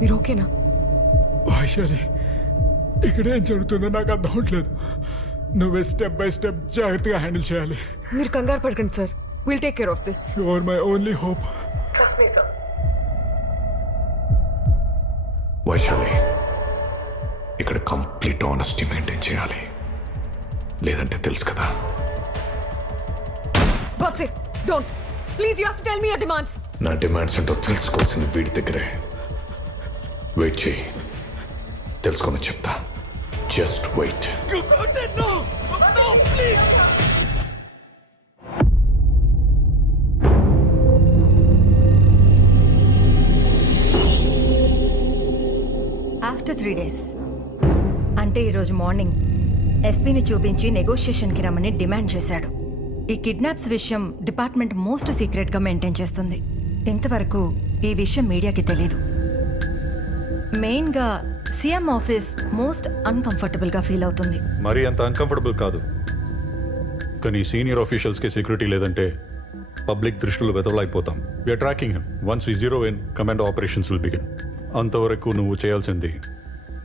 మీరు ఓకేనా? వైశాలి, ఇక్కడేం జరుగుతుందో నాకు అర్థం అవట్లేదు. నువ్వే స్టెప్ బై స్టెప్ జాగ్రత్తగా హ్యాండిల్ చేయాలి. మీరు కంగారు పడకండి sir. Will take care of this. You are my only hope. Trust me sir. Vaishali, ఇక్కడ కంప్లీట్ ఆనెస్టీ మెయింటైన్ చేయాలి, లేదంటే తెలుసు కదా. God's sake, don't. Please, you have to tell me your demands. నా డిమాండ్స్ ఏంటో తెలుసుకోవాల్సింది వీడి దగ్గరే. వెయిట్ చేయి, తెలుసుకొని చెప్తా. Just wait. ఆఫ్టర్ 3 days అంటే ఈరోజు మార్నింగ్ ఎస్పీని చూపించి నెగోషియేషన్కి రమ్మని డిమాండ్ చేశాడు. ఈ కిడ్నాప్స్ విషయం డిపార్ట్మెంట్ మోస్ట్ సీక్రెట్గా మెయింటైన్ చేస్తుంది. ఇంతవరకు ఈ విషయం మీడియాకి తెలీదు. మెయిన్గా సీఎం ఆఫీస్ మోస్ట్ అన్కంఫర్టబుల్గా ఫీల్ అవుతుంది. మరీ అంత అన్కంఫర్టబుల్ కాదు, కానీ సీనియర్ ఆఫీషియల్స్కి సెక్యూరిటీ లేదంటే పబ్లిక్ దృష్టిలో వెతవలైపోతాం. We're tracking him. Once we zero in, commando operations will begin. అంతవరకు నువ్వు చేయాల్సింది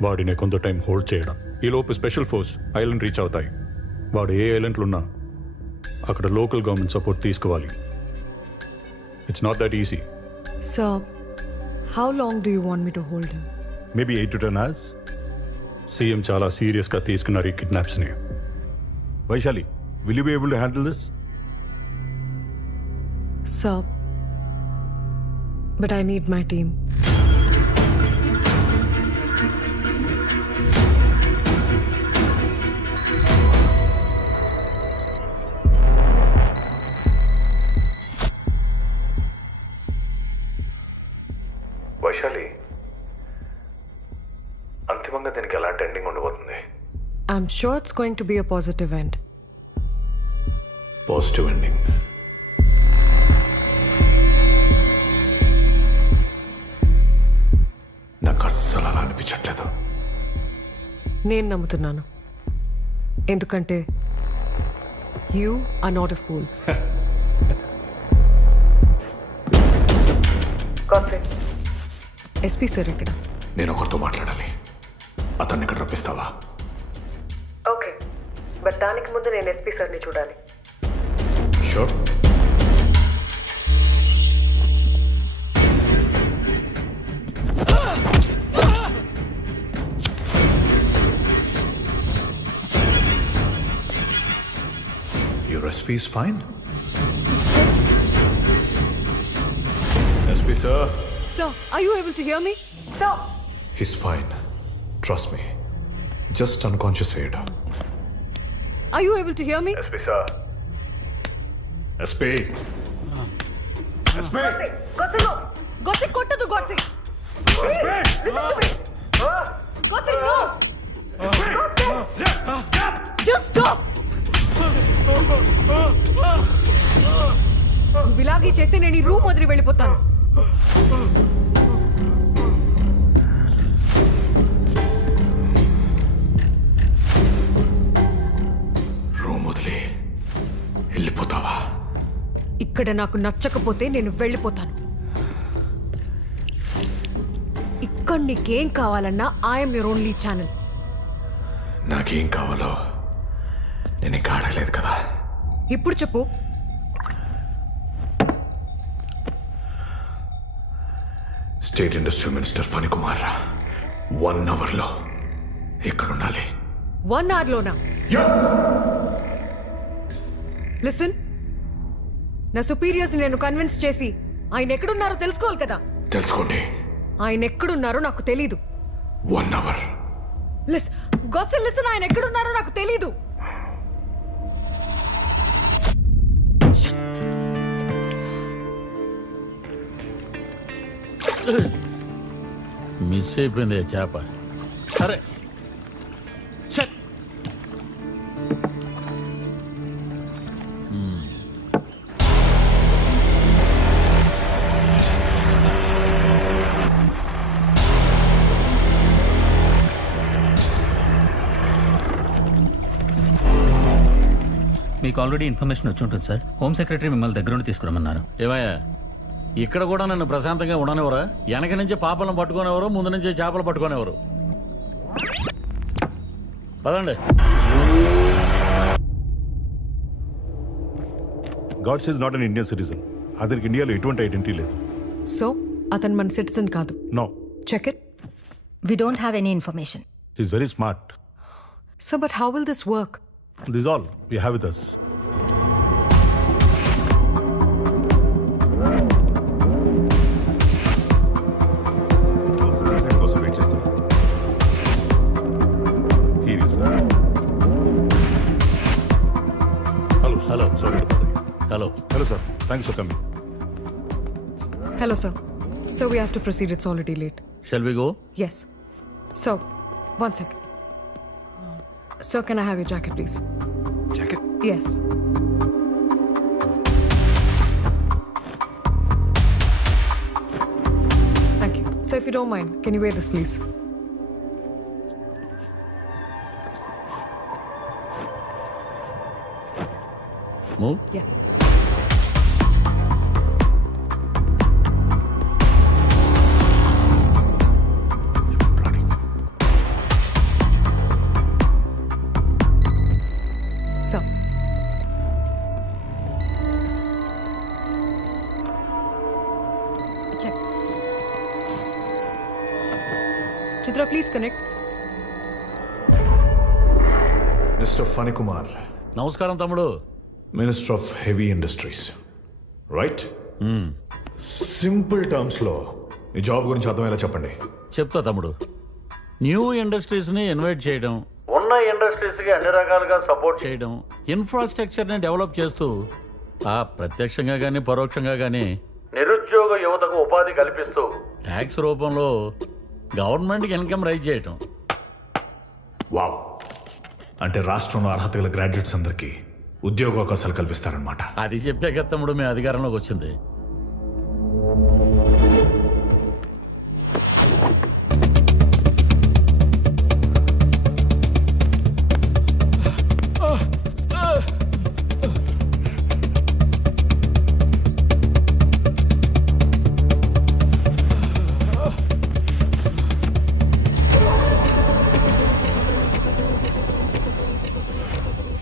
వాడిని కొంత టైం హోల్డ్ చేయడం. ఈలోపు స్పెషల్ ఫోర్స్ ఐలాండ్ రీచ్ అవుతాయి. వాడు ఏ ఐలాండ్లో ఉన్నా అక్కడ లోకల్ గవర్నమెంట్ సపోర్ట్ తీసుకోవాలి. It's not that easy. Sir, how long do you want me to hold him? Maybe 8 to 10 hours. CM చాలా సీరియస్గా తీసుకున్నారు ఈ కిడ్నాప్స్ని. Vaishali, will you be able to handle this? Sir, but I need my team. Vaishali, అంతిమంగా దీనికి ఎలాంటి ending ఉండబోతుంది? I'm sure it's going to be a positive end. Positive ending. నాకు అస్సలు అలా అనిపించట్లేదు. నేను నమ్ముతున్నాను, ఎందుకంటే you are not a fool. SP sir ఇక్కడ. నేను ఒకరితో మాట్లాడాలి, అతన్ని ఇక్కడ రప్పిస్తావా? ఓకే, బట్ దానికి ముందు నేను ఎస్పీ సార్ని చూడాలి. Sure. Your SP is fine? SP sir. Sir, are you able to hear me? Sir. He's fine. Trust me. Just unconscious aid. Are you able to hear me? SP sir. SP. SP. Godse, no. Godse, kottadu Godse. Godse, no. Just stop. నువ్వు ఇలాగే చేస్తే నేను ఈ room వదిలి వెళ్ళిపోతాను. Room వదిలి వెళ్ళిపోతావా? ఇక్కడ నాకు నచ్చకపోతే నేను వెళ్ళిపోతాను. ఇక్కడ నీకేం కావాలన్నా ఐఎమ్ యువర్ ఓన్లీ ఛానల్. నాకేం కావాలో నేను ఇంకా అడగలేదు కదా. ఇప్పుడు చెప్పు. State industrial minister Phani Kumar 1 hourలో ఇక్కడ ఉండాలి. 1 hourలోనా? లిసన్, నా సుపీరియర్స్ నేను కన్విన్స్ చేసి ఆయన ఎక్కడున్నారో తెలుసుకోవాలి కదా. తెలుసుకోండి. ఆయన ఎక్కడున్నారో నాకు తెలీదు. 1 hour. లిసన్, ఆయన ఎక్కడున్నారో నాకు తెలీదు. మిస్ అయిపోయింది చేప. అరే మీకు ఆల్రెడీ ఇన్ఫర్మేషన్ వచ్చి ఉంటుంది సార్. హోమ్ సెక్రటరీ మిమ్మల్ని దగ్గరుండి తీసుకురమ్మన్నారు. ఏమయ్యా, ఇక్కడ కూడా నన్ను ప్రశాంతంగా ఉండనివరా? వెనక నుంచి పాపలను పట్టుకునేవారు, ముందు నుంచి చేపలు పట్టుకునేవారు. పదండి. గాడ్స్ is not an Indian citizen. అతనికి ఇండియాలో ఎటువంటి ఐడెంటిటీ లేదు. సో అతను మన సిటిజన్ కాదు. No. Check it. We don't have any information. Is very smart. So but how will this work? This all we have with us. కోసం wait చేస్తాం. Hello sorry. Hello hello sir, thanks for coming. Hello, sir. So we have to proceed. It's already late. Shall we go? Yes. So, 1 second. Sir, can I have your jacket, please? Jacket? Yes. Thank you. So, if you don't mind, can you wear this, please? Move. Yeah. So, check. Chitra, please connect. Mr. Funny Kumar, నమస్కారం తమ్ముడు. Minister of Heavy Industries, right? Simple టర్మ్స్లో ఈ job గురించి అర్థమయ్యేలా చెప్పండి. చెప్తా తమ్ముడు. New ఇండస్ట్రీస్ని invite చేయడం, ఉన్న ఇండస్ట్రీస్కి అన్ని రకాలుగా సపోర్ట్ చేయడం, ఇన్ఫ్రాస్ట్రక్చర్ని డెవలప్ చేస్తూ ప్రత్యక్షంగా కానీ పరోక్షంగా కానీ నిరుద్యోగ యువతకు ఉపాధి కల్పిస్తూ ట్యాక్స్ రూపంలో గవర్నమెంట్కి ఇన్కమ్ రైజ్ చేయటం. వావ్, అంటే రాష్ట్రంలో అర్హత గల గ్రాడ్యుయేట్స్ అందరికీ ఉద్యోగ అవకాశాలు కల్పిస్తారనమాట. అది చెప్పే కదా తమ్ముడు మీ అధికారంలోకి వచ్చింది.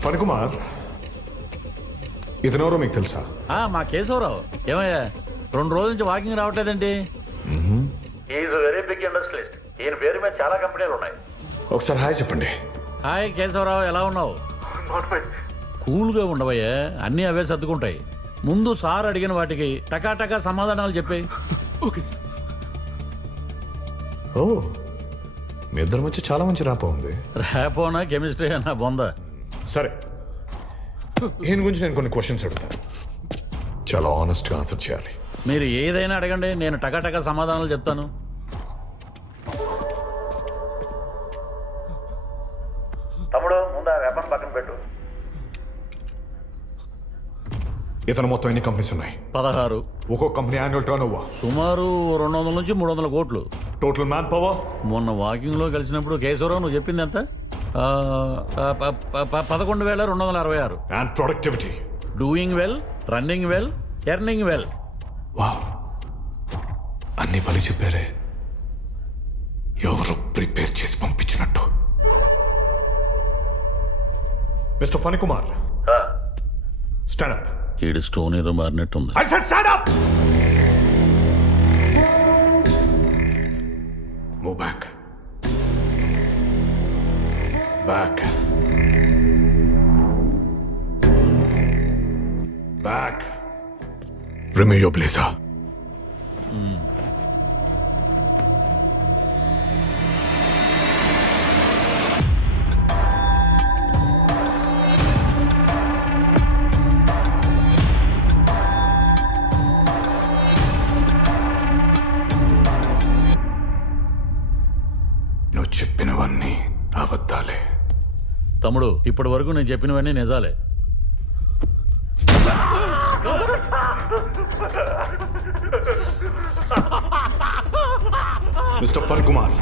ఫణి కుమార్, ఇతనెవరో మీకు తెలుసా? మా కేశవరావు. ఏమయ్యా 2 రోజుల నుంచి వాకింగ్ రావట్లేదండి? Is very big industrialist. ఈయన పేరు మీద చాలా కంపెనీలు ఉన్నాయి. ఒకసారి హాయ్ చెప్పండి. హాయ్ కేశవరావు, ఎలా ఉన్నావు? కూల్గా ఉండవయ్యా, అన్నీ అవే సర్దుకుంటాయి. ముందు సార్ అడిగిన వాటికి టకాటకా సమాధానాలు చెప్పాయి. Okay sir. ఓ, మీ ఇద్దరి మధ్య చాలా మంచి ర్యాపో ఉంది. ర్యాపోనా కెమిస్ట్రీ అన్నా బొందా? సరే, ఈయన గురించి నేను కొన్ని క్వశ్చన్స్ అడుగుతాను. చాలా ఆనెస్ట్గా ఆన్సర్ చేయాలి. మీరు ఏదైనా అడగండి, నేను టకాటకా సమాధానాలు చెప్తాను. తమ్ముడు, ముందు ఆ వెపన్ పక్కన పెట్టు. ఇతను మొత్తం ఎన్ని కంపెనీస్ ఉన్నాయి? 16. ఒక్కొక్క కంపెనీ యాన్యువల్ టర్న్ ఓవర్ సుమారు 200 నుంచి 300 కోట్లు. Total man power? మొన్న వాకింగ్లో కలిసినప్పుడు కేశవరావు నువ్వు చెప్పింది ఎంత? 11,266. And productivity? Doing well, running well, earning well. Wow, అన్ని పని చెప్పారే. ఎవరు ప్రిపేర్ చేసి పంపించినట్టు. Mister Phani Kumar, stand up. ఈడు స్టోన్ ఏదో మారినట్టుంది. I said stand up! Move back. Back. Back. Remove your blazer. నువ్వు చెప్పినవన్నీ అబద్ధాలే. తమ్ముడు, ఇప్పటి వరకు నేను చెప్పినవన్నీ నిజాలే. మిస్టర్ ఫణి కుమార్,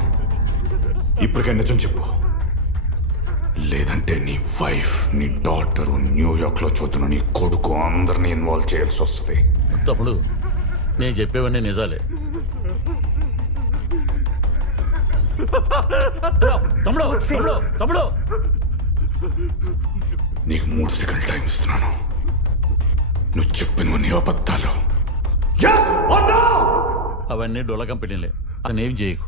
ఇప్పటికే నిజం చెప్పు, లేదంటే నీ వైఫ్, నీ డాటర్, న్యూయార్క్ లో చదువుతున్న నీ కొడుకు అందరినీ ఇన్వాల్వ్ చేయాల్సి వస్తుంది. తమ్ముడు, నేను చెప్పేవన్నీ నిజాలే. తమ్ముడు తమ్ముడు తమ్ముడు, నీకు 3 సెకండ్లు టైం ఇస్తున్నాను. నువ్వు చెప్పినవన్నీ అబద్ధాలు. అవన్నీ డొల కంపెనీలే, అతను ఏం చేయకు.